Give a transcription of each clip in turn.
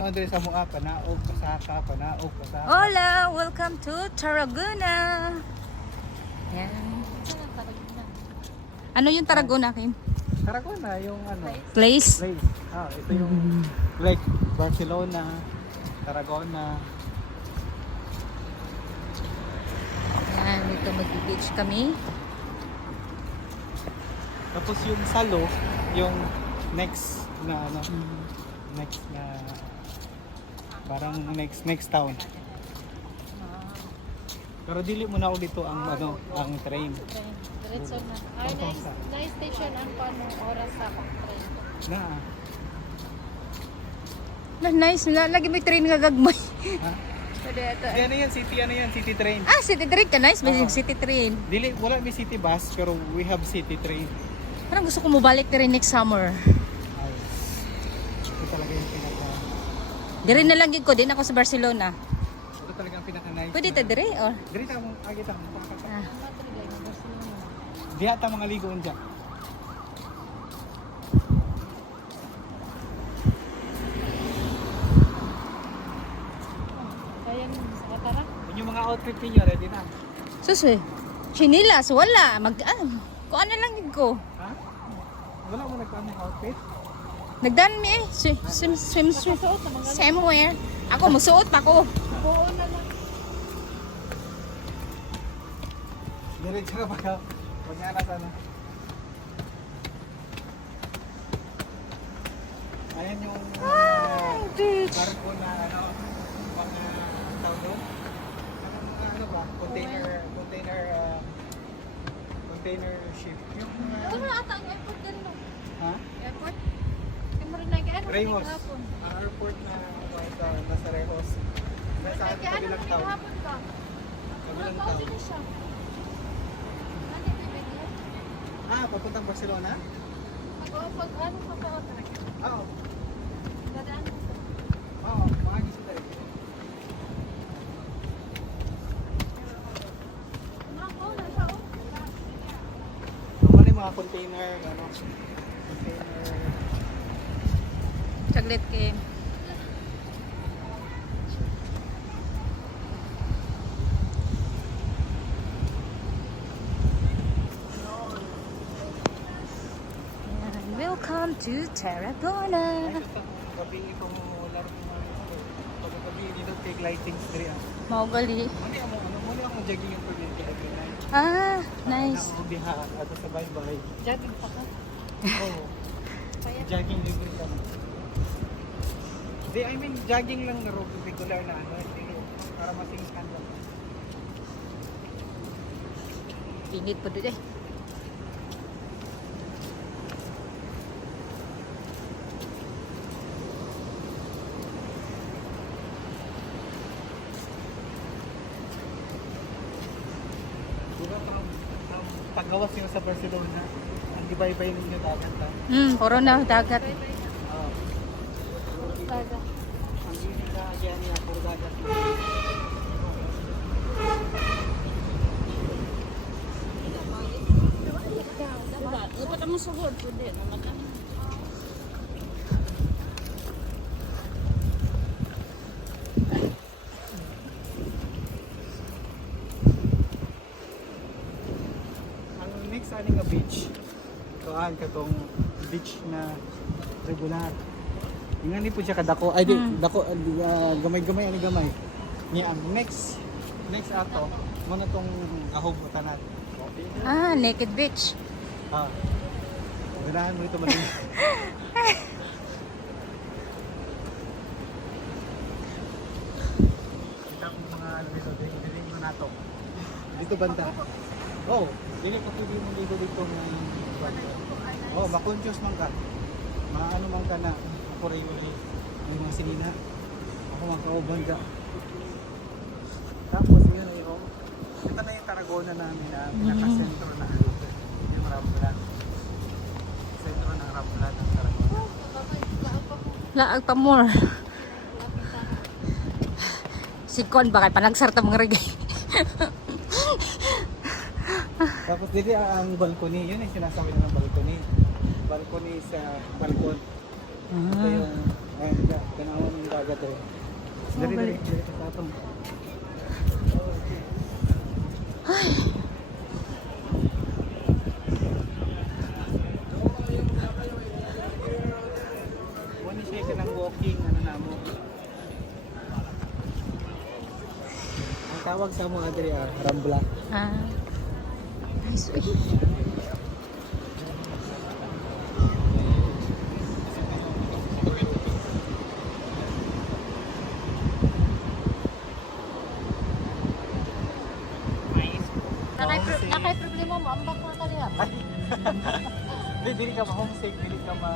Andre sa mga panaog pasaka, panaog pasaka. Hola, welcome to Tarragona. Yan. Ano yung Tarragona, Kim? Tarragona yung ano? Place? Place. Ito yung Lake Barcelona, Tarragona. Yan, dito mag-beach kami. Tapos yung Salo, yung next na ano, next na parang next town. Pero dili mo na dito ang ano, ang train. Diretso na. Ay, nice station ang paano oras sa pag-train. Nice na. Lagi may train nga gagmay. Ha? Pwede ito. Ano yan, city train. Ah, city train ka. Nice. May Oo. city train. Dili, wala may city bus, pero we have city train. Parang gusto ko mabalik na rin next summer. Ay, ito talaga yung pinaka, Dire na lang gid ko. Din ako sa Barcelona. ito talaga yung pinaka nice. Pwede ta dire or? Dili ta mong agita mo. Ah. Diha ta mga ligoon dyan. Kaya mo sa Katara? Yung mga outfit niyo ready na. Sus eh. Chinilas. Wala. Kung ano lang gid ko. Ha? Wala mo nagkamang outfit? Nagdan mi eh. Swimsuit. Swimwear. Ako, musuot pa ko. Buo na lang. Diretso na ba? Huwag nga na sana. Ayan yung Beach. barko na ano, mga tao doon. Ano ba? Container ship. Yung Ano ata ang airport din no? ha? Airport? Kaya mo rin na kaya ano Reynos. hapon? Ang airport na nasa Reynos. Nasa Kaya ano kabilang town. hapon ka? Kabilang Ano town. din siya? Ano din Papuntang Barcelona? pag ano sa paot na? Oo. Dadaan mo sa. Oo, mga gisita rin. Ako na siya oh. Ano yung mga container, ano? Container. Saglit kay. to Tarragona. Gabi itong laro mo. Paggabi dito take lightings diri. Mao gali. Muna akong jogging yung pwede kaya. Ah, nice. Ako biha ato sa bye-bye. Jogging pa ka. Oo. Jogging din ka. Di, I mean, jogging lang na regular na ano. Hindi, para matingkan lang. Pingit po dito eh. Diba, paggawas nyo sa Barcelona, ang ibay-bay ninyo dagat ha. Puro na dagat. Oo. Baga. Ang hindi na yan niya, puro dagat. Dapat mo sugod po din. Ang next aning nga beach, tuan katong beach na regular. Nga ni po siya kadako, ay di, dako, gamay-gamay, ani gamay. Ni ang next ato, muna tong ahog tanan. Ah, Naked Beach. Ah. Ganahan mo ito man. Kita ko mga ano dito, dinig mo nato. Dito banda. Oh, dili ka pwede mo dito oh, makonsyos man ka. Maano man ka na. Ako rin yung mga sinina. Ako makauban ka. Tapos yun ay oh. Ito na yung Tarragona namin na pinaka-sentro na yung Rambla. Sentro ng Rambla ng Tarragona. Laag pa more. Si Con bakit panagsarta mga regay. Tapos dito ang balcony, yun yung sinasabi na ng balcony. Balcony sa balkon. Ito yung, ganawan yung dagat eh. Dali, tatong. Wala siya ka ng walking, ano na mo. Ang tawag sa mga diri, Rambla. Ah. Nice. Uy. Nakay problema mo, ambak na kanya. Dili ka ma-homesick, dili ka ano.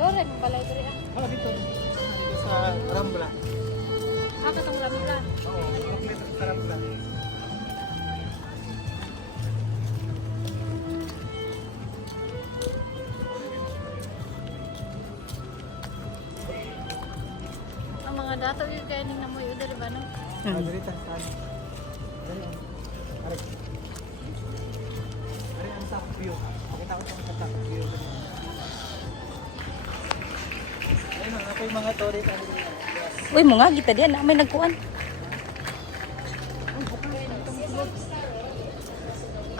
Dore, balay diri ah. Oh, dito sa Rambla. Haka tong ramla. Oo, complete sa Rambla. Ang mga dato yung kaya ning namoy diri ba no? Dili ta sa ano. Dali. Ari. Ari ang top view. Pakita ko sa top view. Ayun, ako yung mga tourist ano dito. Uy, mga kita diyan na may nagkuan.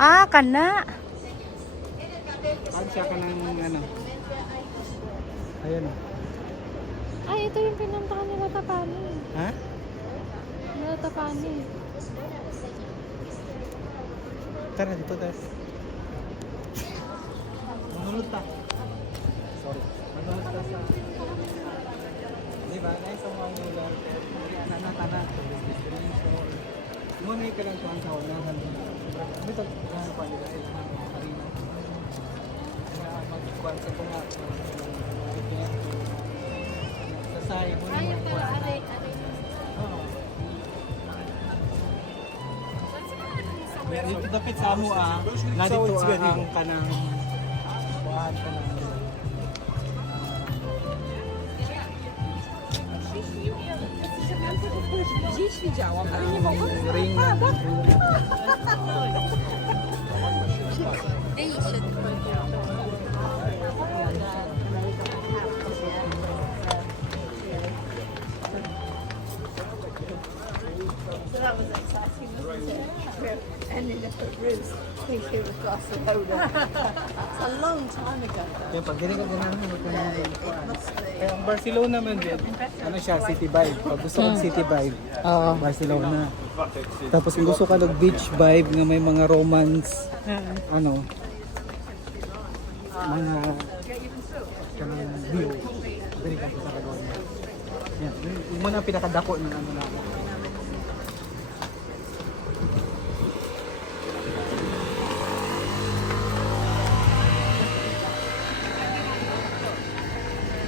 Ah, kana. Pag siya ka ng ano. Ayun o. Ay, ito yung pinuntahan nila Tapani. Ha? Nila Tapani. Tara dito tayo. Manunod ta. Sorry. Manunod ta sa... Diba? Nice ang mga lugar. Anak-anak. Muna yung pinagtuan sa unahan. Dito, gahan pa nila. Marina. Kaya magkuhan sa tunga. Sa sahi. Muna Ay, yung ito, magkuhan. aray. Oo. Dito dapat sa amo na dito ang kanang buwan kanang ring na And in the roots, we came across the border. It's a long time ago. Yung pag hindi ka ganahan, kaya ang Barcelona man din, ano siya, city vibe. Pag gusto kong city vibe, Oo. Barcelona. Tapos kung gusto ka ng beach vibe nga may mga romance, ano, mga kanang view. Very ka sa Tarragona. Yan, yung mga pinakadako ng ano na.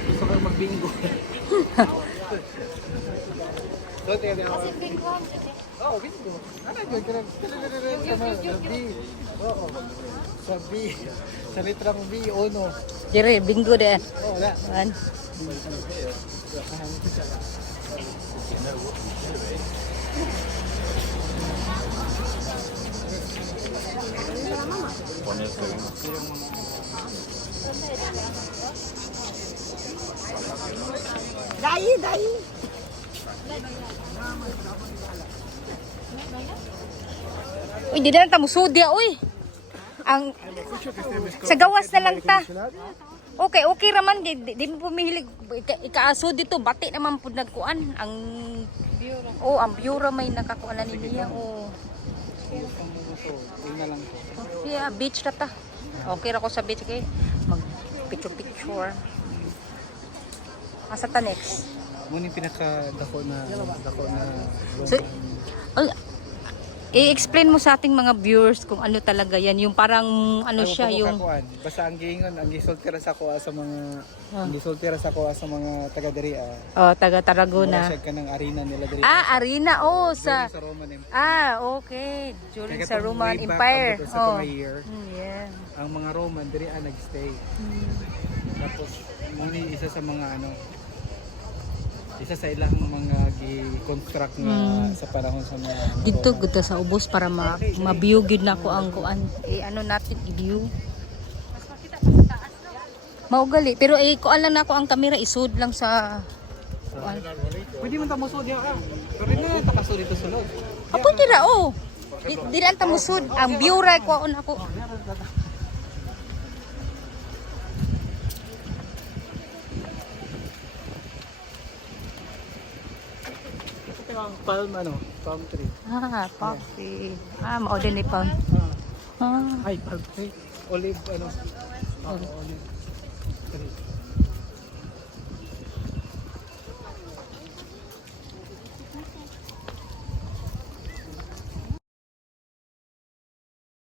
Gusto ko mag-bingo. So, tingnan niyo. Kasi big one, sige. Oh, bingo. Ano yun? Sabi. Oo. Sabi. Sa litrang B, ono. Dire, bingo de. Oh, wala. One. Dai. Uy, di na lang tamusudya, uy. Ang sa gawas na lang ta. Okay raman di mo pumihilig ikaasod dito bati naman pud nagkuan ang ang Biura may nakakuan na niya Yun na lang po. Yeah, beach na ta. Okay ra ko sa beach kay mag picture. Asa ta next? Muna yung pinaka-dako na So, i-explain mo sa ating mga viewers kung ano talaga yan. Yung parang ano siya yung... Basta ang giingon, ang gisultira sa kuha sa mga... Ang gisultira sa kuha sa mga taga-diri. taga Tarragona. Mura siya ka ng arena nila diri. Arena. Sa... Sa Roman Empire. Okay. During Kaya sa itong Roman way back, Empire. ang sa mga year, Yeah. ang mga Roman diri nagstay. Tapos muna isa sa mga isa sa ilang mga gi-construct nga sa panahon sa mga Dito Roman. gud sa ubos para ma-view gid nako ang kuan. Ano natin i-view. Maugali pero kuan lang nako ang camera isud lang sa kuan. Pwede man tamusod diha. Pero na takasod dito sulod. Apo tira Di lang ta musud ang view ra kuan ako. Ito ang palm tree. Coffee. Mao din ni palm. Ay, palm tree. Olive, olive tree.